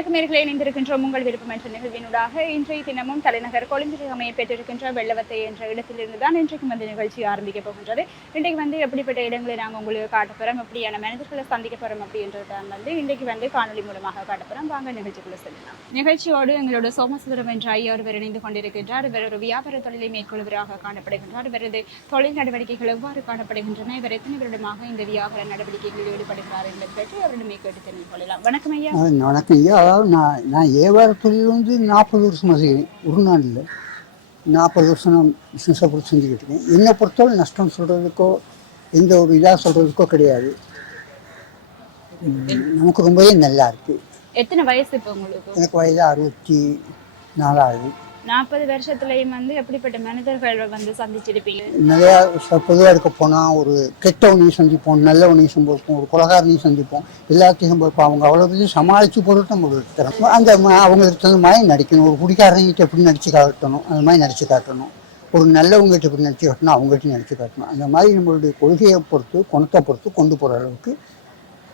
வணக்கம் நேர்களை இணைந்திருக்கின்றோம் உங்கள் விருப்பம் என்ற நிகழ்வினூடாக. இன்றைய தினமும் தலைநகர் கொழும்பில் அமைய பெற்றிருக்கின்ற வெள்ளவத்தை என்ற இடத்திலிருந்து தான் இன்றைக்கு வந்து நிகழ்ச்சி ஆரம்பிக்க போகின்றது. இன்றைக்கு வந்து எப்படிப்பட்ட இடங்களை நாங்கள் உங்களுக்கு காட்ட போகிறோம் எப்படியான மனிதர்களை சந்திக்க போகிறோம் அப்படின்றத வந்து இன்றைக்கு வந்து காணொலி மூலமாக காட்ட போகிறோம் வாங்க நிகழ்ச்சிக்குள்ள செல்லலாம். நிகழ்ச்சியோடு எங்களோட சோமசுந்தரம் என்ற ஐயா ஒருவர் இணைந்து கொண்டிருக்கின்றார். இவர் ஒரு வியாபார தொழிலை மேற்கொள்வராக காணப்படுகின்றார். இவரது தொழில் நடவடிக்கைகள் எவ்வாறு காணப்படுகின்றன இவர் எத்தனை வருடமாக இந்த வியாபார நடவடிக்கைகளில் ஈடுபடுகிறார் என்பது பற்றி அவரிடமே கேட்டு தெரிந்து கொள்ளலாம். வணக்கம் ஐயா. வணக்கம் ஐயா. அதாவது நான் நான் வியாபார தொழில் வந்து நாற்பது வருஷமாக செய்கிறேன். ஒரு நாள் இல்லை நாற்பது வருஷம் நான் பிஸ்னஸை பொறுத்து செஞ்சுக்கிட்டு இருக்கேன். என்னை பொறுத்தவரை நஷ்டம் சொல்கிறதுக்கோ எந்த ஒரு இதாக சொல்கிறதுக்கோ கிடையாது. நமக்கு ரொம்பவே நல்லா இருக்குது எத்தனை வயசு இப்போ உங்களுக்கு? எனக்கு வயது அறுபத்தி நாலாவது. நாற்பது வருஷத்துலயும் வந்து எப்படிப்பட்ட மனிதர்கள் வந்து சந்திச்சிருப்பீங்க? நிறையா பொதுவாக இருக்க போனால் ஒரு கெட்டவனையும் சந்திப்போம் நல்லவனையும் சந்திப்போம் ஒரு குலகாரனையும் சந்திப்போம். எல்லாத்தையும் சந்திப்போம் அவங்க அவ்வளோ பெரிய சமாளித்து பொருட்டு நம்ம இருக்கிறோம். அந்த அவங்களுக்கு தகுந்த மாதிரி நடிக்கணும். ஒரு குடிக்காரங்கிட்ட எப்படி நடித்து காட்டணும்? அந்த மாதிரி நடித்து காட்டணும். ஒரு நல்லவங்ககிட்ட எப்படி நடிச்சு காட்டணும்? அவங்ககிட்ட நடிச்சு காட்டணும். அந்த மாதிரி நம்மளுடைய கொள்கையை பொறுத்து குணத்தை பொறுத்து கொண்டு போகிற அளவுக்கு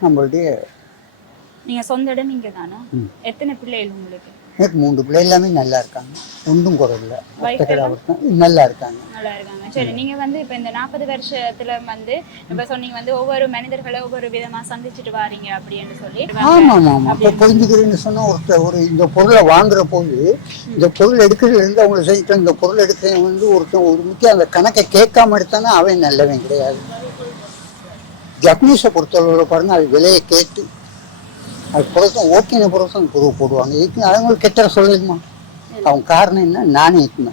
நம்மளுடைய நீங்க சொந்த இடம் இங்க தானா. எத்தனை பிள்ளைகள் உங்களுக்கு? எனக்கு மூன்று பிள்ளை. எல்லாமே நல்லா இருக்காங்க. ஒன்றும் குறையில்லை? நல்லா இருக்காங்க. நல்லா இருக்காங்க. சரி நீங்க வந்து இப்ப இந்த நாற்பது வருஷத்துல வந்து இப்ப சொன்னீங்க வந்து ஒவ்வொரு மனிதர்களை ஒவ்வொரு விதமா சந்திச்சுட்டு வாரீங்க அப்படின்னு சொல்லி ஆமாம் ஆமாம் ஆமாம். அப்போ புரிஞ்சுக்கிறேன்னு சொன்னால் ஒருத்தர் ஒரு இந்த பொருளை வாங்குற போது இந்த பொருள் எடுக்கிறதுலேருந்து அவங்க செஞ்சுட்டு இந்த பொருள் எடுக்கிறவன் வந்து ஒருத்தன் ஒரு முக்கிய அந்த கணக்கை கேட்காம எடுத்தானா அவன் நல்லவன் கிடையாது. ஜப்பனீஸை பொறுத்தளவில் பாருங்க அது விலையை கேட்டு அது பொருத்தம் ஓகேன பொருத்தம் புது போடுவாங்க. இதுக்கு அவங்களுக்கு கெட்ட சொல்லிடுமா அவங்க காரணம் என்ன? நானே இருக்குமே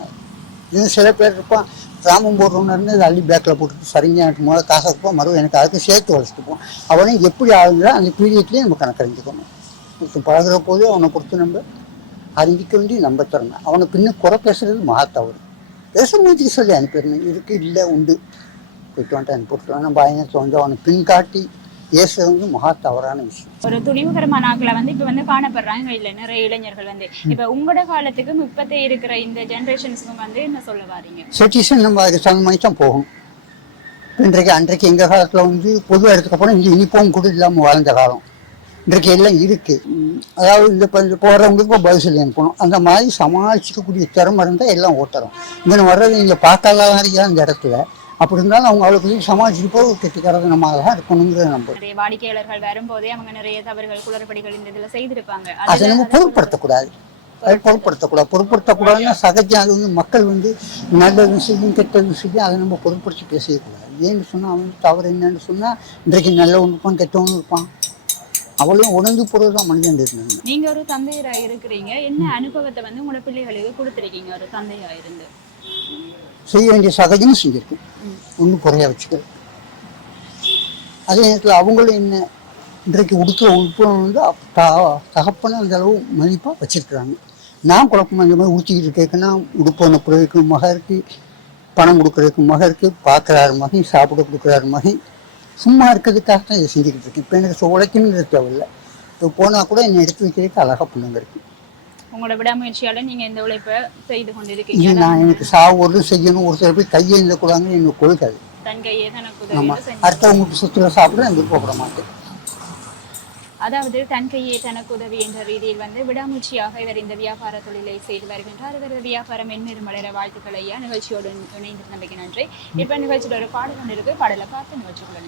இது சில பேர் இருப்பான் கிராமம் போடுறவங்க இருந்து அள்ளி பேக்கில் போட்டுட்டு சரிங்க எனக்கு முதல்ல காசை கொடுப்போம் மறுபடியும் எனக்கு அதுக்கு சேர்த்து வளர்த்துட்டு போவோம் எப்படி ஆகுங்களோ அந்த பீரியட்லேயே நம்ம கணக்கறிஞ்சுக்கணும் ஒருத்தன் பழகுற போதே அவனை பொறுத்து நம்ம அறிவிக்க வேண்டிய நம்ப தரணும் அவனை பின்ன குறை பேசுறது மகா தவறு. சொல்லி அனுப்பிடணும். இருக்கு இல்லை உண்டு. போயிட்டு வந்துட்டு அனுப்பிவிட்டு நம்ம பயணத்தை வந்து அவனை பின் காட்டி பேசுறது வந்து மகா தவறான விஷயம். ஒரு துணிவுகரமான ஆட்களை வந்து இப்ப வந்து காணப்படுறாங்க. இல்ல நிறைய இளைஞர்கள் வந்து. இப்ப உங்களோட காலத்துக்கும் இப்பத்தே இருக்கிற இந்த ஜெனரேஷன்ஸுக்கும் வந்து என்ன சொல்ல வாரீங்க? சிட்டிசன் நம்ம அதுக்கு தகுந்த மாதிரி தான் போகும். இன்றைக்கு அன்றைக்கு எங்கள் காலத்தில் வந்து பொதுவாக எடுத்துக்க போனால் இங்கே இனிப்பவும் கூட இல்லாமல் வாழ்ந்த காலம். இன்றைக்கு எல்லாம் இருக்கு. உம், அதாவது இந்த இந்த போகிறவங்களுக்கு இப்போ பதில் சொல்லி அனுப்பணும் அந்த மாதிரி சமாளிச்சிக்கக்கூடிய திறமை இருந்தால் எல்லாம் ஓட்டுறோம் இங்கே வர்றது நீங்கள் பார்க்காத மாதிரியா அந்த இடத்துல? அப்படி இருந்தாலும் அவங்க பெரிய சமாளிச்சுட்டு போய் கெட்டிக்காரது நம்ம தான் இருக்கணுங்கிறத நிறைய வாடிக்கையாளர்கள் வரும்போதே அவங்க நிறைய தவறுகள் குளறுபடிகள் இந்த இதுல செய்திருப்பாங்க. அதை நம்ம பொருட்படுத்தக்கூடாது. அதை பொருட்படுத்தக்கூடாது. பொருட்படுத்தக்கூடாதுன்னா சகஜம். அது வந்து மக்கள் வந்து நல்ல விஷயம் கெட்ட விஷயம் அதை நம்ம பொருட்படுத்தி பேசக்கூடாது ஏன்னு சொன்னால் அவன் தவறு என்னன்னு சொன்னால் இன்றைக்கு நல்லவன் இருப்பான் கெட்டவனும் இருப்பான். அவளும் உணர்ந்து போகிறது தான் மனிதன் இருந்தாங்க நீங்க ஒரு தந்தையரா இருக்கிறீங்க என்ன அனுபவத்தை வந்து உங்களோட பிள்ளைகளுக்கு கொடுத்துருக்கீங்க ஒரு தந்தையா இருந்து செய்ய வேண்டிய சகஜமும் செஞ்சிருக்கு. ம். ஒன்றும் குறைய வச்சுக்கிறது அதே நேரத்தில் அவங்களும் என்ன இன்றைக்கு உடுக்கிற உடுப்பு வந்து தகப்பனை அந்த அளவு மதிப்பாக வச்சிருக்கிறாங்க. நான் குழப்பம் இந்த மாதிரி உடுத்திக்கிட்டு இருக்கேன்னா உடுப்பு அனுப்புறதுக்கு மகருக்கு பணம் கொடுக்குறதுக்கு மகருக்கு பார்க்குறாரு மகன் சாப்பிட கொடுக்குறாரு மகன். சும்மா இருக்கிறதுக்காக தான் இதை செஞ்சுக்கிட்டு இருக்கேன். இப்போ எனக்கு உழைக்கணுங்கிறது தேவையில்லை. இப்போ போனால் கூட என்னை எடுத்து வைக்கிறதுக்கு அழகாக பொண்ணுங்க இருக்கு. உங்களோட விடாமுயற்சியால நீங்க இந்த உழைப்பை செய்து கொண்டிருக்கீங்க. நான் எனக்கு சாவு ஒரு செய்யணும் ஒருத்தர் போய் கையை கூடாதுன்னு எனக்கு கொள்கை. தன் கையே தனக்கு ஆமா. உதவி செஞ்சு அடுத்தவங்க சுற்றுலா சாப்பிட நான் விருப்பப்பட மாட்டேன். அதாவது தன் கையே தனக்கு உதவி என்ற ரீதியில் வந்து விடாமுயற்சியாக இவர் இந்த வியாபார தொழிலை செய்து வருகின்றார். இவரது வியாபாரம் மென்மேலும் வளர வாழ்த்துக்கள் ஐயா. நிகழ்ச்சியோடு இணைந்து நம்பிக்கை நன்றி. இப்ப நிகழ்ச்சியோட ஒரு பாடல் ஒன்று இருக்கு. பாடலை பார்த்து நிகழ்ச்சிக்குள்ள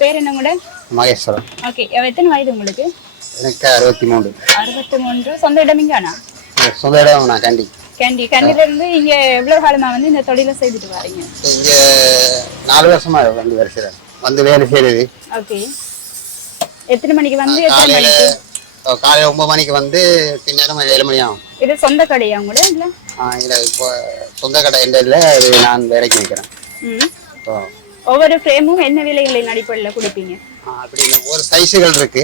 பேர் என்ன கூட மகேஸ்வரன். ஓகே எத்தனை வயது உங்களுக்கு? எனக்கு அறுபத்தி மூணு அறுபத்தி மூன்று சொந்த இடம் இங்கானா சொந்த இடம் நான் கண்டி. கேண்டி. கண்டில இருந்து இங்க எவ்வளவு காலமா வந்து இந்த தொழிலை செய்துட்டு வரீங்க? இங்கே நாலு வருஷமா வந்து வருஷம் வந்து வேலை செய்யறது ஓகே எத்தனை மணிக்கு வந்து எத்தனை மணிக்கு? காலையில ஒன்பது மணிக்கு வந்து பின்னேரம் ஏழு மணி ஆகும். இது சொந்த கடையா கூட இல்ல? இல்ல இப்போ சொந்த கடை எந்த இல்லை அது நான் வேலைக்கு நிற்கிறேன் ஒவ்வொரு ஃப்ரேமும் என்ன விலைகளின் அடிப்படையில் கொடுப்பீங்க? அப்படி இல்லை. ஒரு சைஸுகள் இருக்கு.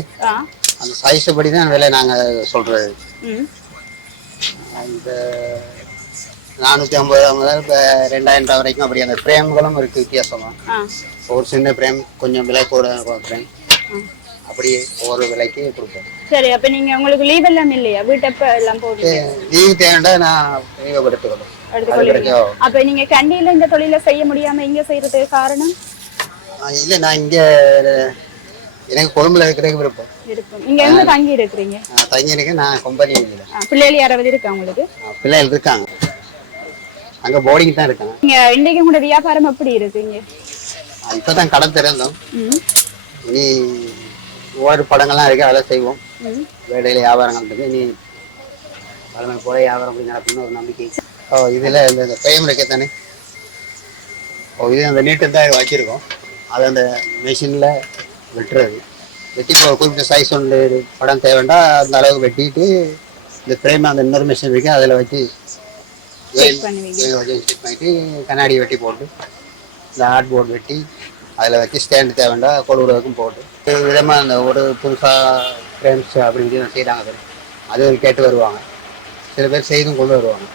அந்த சைஸ் படி தான் விலை நாங்கள் சொல்றது. ம். இந்த நானூற்றி ஐம்பது முதல் இப்போ ரெண்டாயிரம் ரூபா வரைக்கும் அப்படி அந்த ஃப்ரேம்களும் இருக்கு வித்தியாசமா. ஆ. ஒரு சின்ன ஃப்ரேம் கொஞ்சம் விலை கூட ஃப்ரேம். அப்படி ஒவ்வொரு விலைக்கு கொடுப்பேன் சரி அப்ப நீங்க உங்களுக்கு லீவ் எல்லாம் இல்லையா? வீட்டப்ப எல்லாம் போவீங்க? லீவு தேவைண்டா நான் லீவை எடுத்துக்கணும் எடுத்துக்கொள்வீங்க அப்ப நீங்க கண்டியில இந்த தொழிலை செய்ய முடியாம இங்க செய்யறதுக்கு காரணம்? இல்லை நான் இங்கே எனக்கு கொழும்புல இருக்கிறதுக்கு விருப்பம். இருக்கும். இங்க எங்க தங்கி இருக்கிறீங்க? நான் தங்கியிருக்கேன் நான் கம்பெனி பிள்ளைகள் யாராவது இருக்கா உங்களுக்கு? பிள்ளைகள் இருக்காங்க. அங்கே போர்டிங் தான் இருக்காங்க நீங்க இன்னைக்கு உங்களோட வியாபாரம் எப்படி இருக்குங்க? இப்போ தான் கடை திறந்தோம். இனி ஒவ்வொரு படங்கள்லாம் இருக்கு அதை செய்வோம். வேலையில் வியாபாரங்கள் இருக்கு. இனி பழமை போல வியாபாரம் அப்படி நடக்கும்னு ஒரு நம்பிக்கை. ஓ இதில் இந்த ஃப்ரேம் இருக்கு தானே ஓ இது அந்த நீட்டு தான் வச்சுருக்கோம். அது அந்த மிஷினில் வெட்டுறது. வெட்டி இப்போ குறிப்பிட்ட சைஸ் ஒன்று படம் தேவைண்டா அந்த அளவுக்கு வெட்டிட்டு இந்த ஃப்ரேம் அந்த இன்னொரு மிஷின் இருக்கு அதில் வச்சு செக் பண்ணிட்டு கண்ணாடி வெட்டி போட்டு இந்த ஹார்ட் போர்டு வெட்டி அதில் வச்சு ஸ்டாண்டு தேவைண்டா கொழுவுறதுக்கும் போட்டு. ஒரு விதமாக அந்த ஒரு புதுசாக ஃப்ரேம்ஸ் அப்படி இப்படி செய்கிறாங்க அது கேட்டு வருவாங்க. சில பேர் செய்தும் கொண்டு வருவாங்க.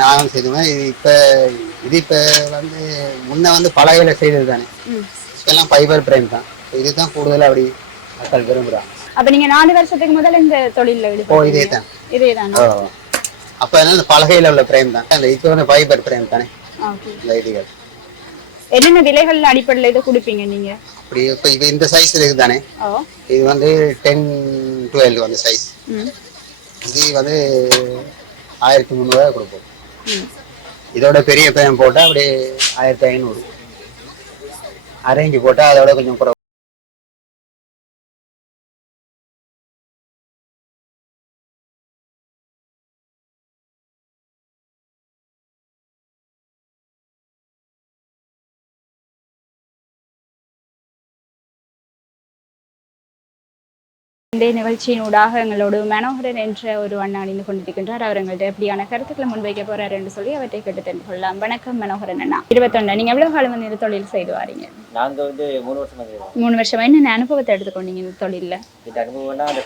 நானும் செய்துவேன் இது இப்போ இது இப்போ வந்து முன்ன வந்து பலகையில் செய்தது தானே. ம். இப்போல்லாம் ஃபைபர் ஃப்ரேம் தான். இதுதான் கூடுதலாக அப்படி மக்கள் விரும்புகிறாங்க அப்ப நீங்க நாலு வருஷத்துக்கு முதல்ல இந்த தொழில்ல ஓ இதே தான். இதேதானா? ஓ அப்போ இந்த பலகையில் உள்ள ஃப்ரேம் தான். அந்த இப்போ வந்து ஃபைபர் ஃப்ரேம் தானே. இந்த இதுகள். என்னென்ன விலைகள் அடிப்படையில் இதை கொடுப்பீங்க நீங்க? அப்படி இப்போ இப்போ இந்த சைஸ் இருக்குது தானே. இது வந்து டென் டுவெல் வந்து சைஸ் இது வந்து ஆயிரத்தி முந்நூறுவா கொடுப்போம். இதோட பெரிய பேன் போட்டால் அப்படியே ஆயிரத்தி ஐநூறு. அரேஞ்சு போட்டால் அதோட கொஞ்சம் குறை இந்த நிகழ்ச்சியினூடாக எங்களோடு மனோகரன் என்ற ஒரு அண்ணா அணிந்து கொண்டிருக்கின்றார். அவர் எங்கள்கிட்ட எப்படியான கருத்துக்களை முன்வைக்க போறார் என்று சொல்லி அவற்றை கேட்டு தெரிந்து கொள்ளலாம். வணக்கம் மனோகரன் அண்ணா. இருபத்தொன்னு நீங்க எவ்வளவு காலம் வந்து இந்த தொழில் செய்து வாரீங்க? நாங்க வந்து மூணு வருஷம் மூணு வருஷமா? என்னென்ன அனுபவத்தை எடுத்துக்கொண்டீங்க இந்த தொழில்ல? இந்த அனுபவம்னா அந்த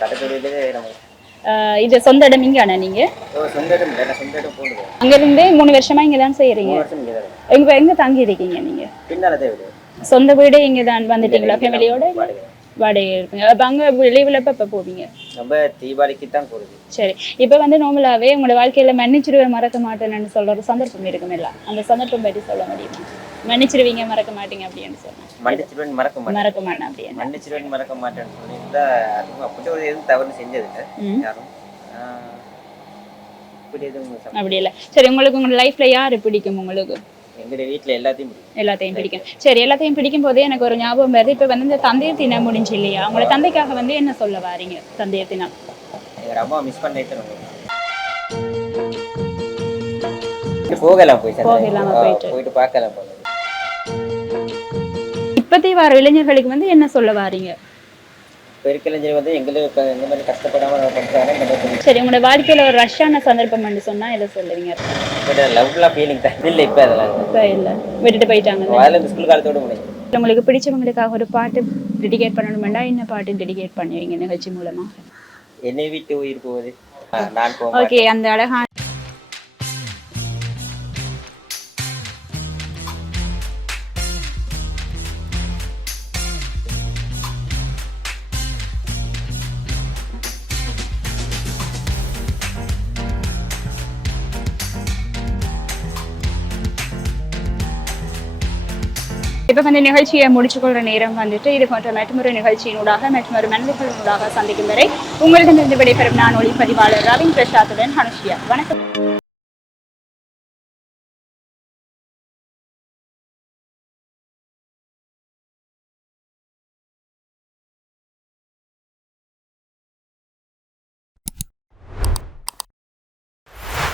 ஆஹ் இது சொந்த இடம் இங்க அண்ணா நீங்க போகணும் அங்கிருந்து மூணு வருஷமா இங்க தான் செய்யறீங்க எங்க எங்க தங்கி இருக்கீங்க நீங்க சொந்த வீடு இங்க தான் வந்துட்டீங்களா ஃபேமிலியோட வாடகை. இருப்பீங்க அப்ப அங்க லீவுல எப்ப போவீங்க? நம்ம தீபாவளிக்கு தான் போகுது சரி. இப்போ வந்து நார்மலாவே உங்களோட வாழ்க்கையில மன்னிச்சிடுவேன் மறக்க மாட்டேன்னு சொல்ற ஒரு சந்தர்ப்பம் இருக்குமில்ல அந்த சந்தர்ப்பம் பற்றி சொல்ல முடியுமா? மன்னிச்சிடுவீங்க மறக்க மாட்டீங்க அப்படின்னு சொன்னேன் மன்னிச்சிருவேன் மறக்க மாட்டேன். மறக்க மாட்டேன் அப்படின்னு. மன்னிச்சிருவேன் மறக்க மாட்டேன்னு சொல்லியிருந்தா அதுவும் அப்படி ஒரு எதுவும் தவறு செஞ்சதில்லை. யாரும் ஆஹ், இப்படி எதுவும் அப்படி இல்லை. சரி உங்களுக்கு உங்களோட லைஃப்ல யாரு பிடிக்கும் உங்களுக்கு? எங்களுடைய வீட்டில் எல்லாத்தையும் பிடிக்கும். எல்லாத்தையும் பிடிக்கும். சரி எல்லாத்தையும் பிடிக்கும் போதே எனக்கு ஒரு ஞாபகம் வருது. இப்போ வந்து இந்த தந்தையர் தினம் முடிஞ்சு இல்லையா? உங்களோட தந்தைக்காக வந்து என்ன சொல்ல வாரீங்க தந்தையர் தினம்? எங்கள் அம்மா மிஸ் பண்ணிட்டு போகலாம் போய். போகலாம் போயிட்டு. போயிட்டு. பார்க்கலாம் போல. இப்போதைய வர இளைஞர்களுக்கு வந்து என்ன சொல்ல வாரீங்க? இருக்கிற வந்து எங்களுக்கு இப்போ இந்த மாதிரி கஷ்டப்படாமல் சரி உங்களோட வாழ்க்கையில ஒரு ரஷ்ஷான சந்தர்ப்பம் சொன்னா எதை சொல்லுவீங்க? பட் லவ்லாம் ஃபீலிங் தான். இல்லை இப்போ அதெல்லாம் இல்லை. இப்போ இல்லை. விட்டுட்டு போயிட்டாங்க. அதில் இந்த ஸ்கூல் காலத்தோட முடியும் உங்களுக்கு பிடிச்சவங்களுக்காக ஒரு பாட்டு டெடிகேட் பண்ணணுமெண்டா என்ன பாட்டு டெடிகேட் பண்ணுவீங்க நிகழ்ச்சி மூலமா? என்னை விட்டு உயிர் போகுது நான் ஓகே அந்த அழகான இப்போ வந்து நிகழ்ச்சியை முடிச்சுக்கொள்ற நேரம் வந்துட்டு இது போன்ற மற்றொரு நிகழ்ச்சியினூடாக மற்றொரு மனிதர்களினூடாக சந்திக்கும் வரை உங்களிடமிருந்து விடைபெறும் நான் ஒளிப்பதிவாளர் ரவீன் பிரசாத்துடன் ஹனுஷியா வணக்கம்.